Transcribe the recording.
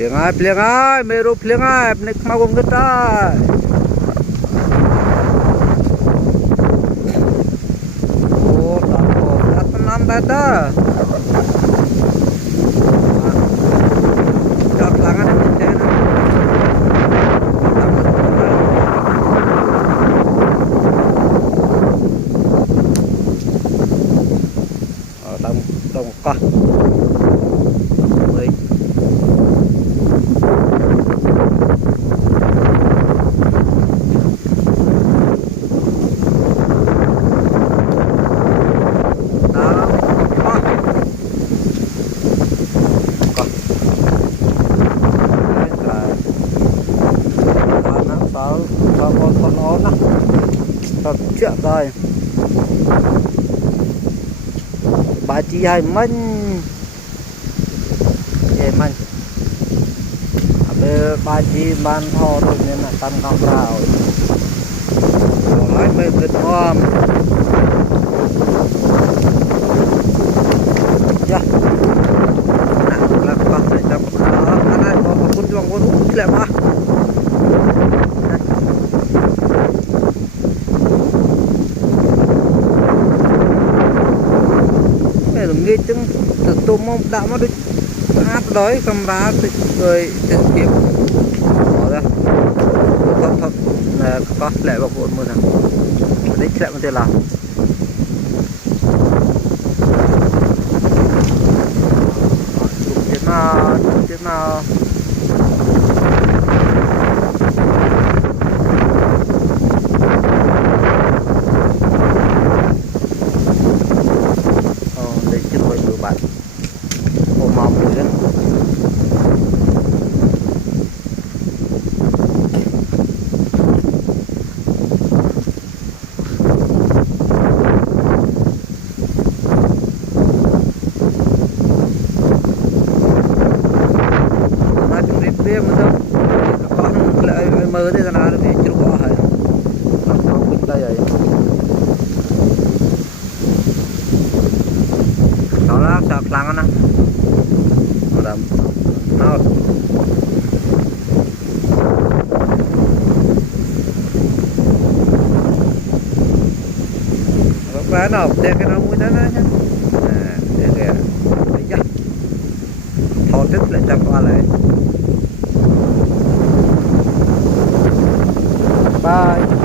Pliang ai, meru pliang ai, nek mau gom kita. Oh, tak tenang tata. Cak langan macam tông tông co. Con nó nè, thật chuyện rồi, bà chị hay mình, vậy mình, bây bà chị ban thò rồi nên là tâm không vào, nói mấy cái ngon, yeah, là con này trong đó, anh ấy có con con út lại mà. Nghe chứng từ tôm mông đã mà được hát đói camera rồi thực hiện bỏ ra thật là có lẽ vào cuộn mưa nào đấy sẽ có thể làm chết nào bạn ôm mong người đó nói chung rip rip mà đâu con lại mơ thế nào thì chưa có hay không biết đây rồi đó là sạc lăng nè đầm nó cái nào để cái nào mũi đó nhá để kìa đấy nhá thò tiếp lại chặt qua lại bye.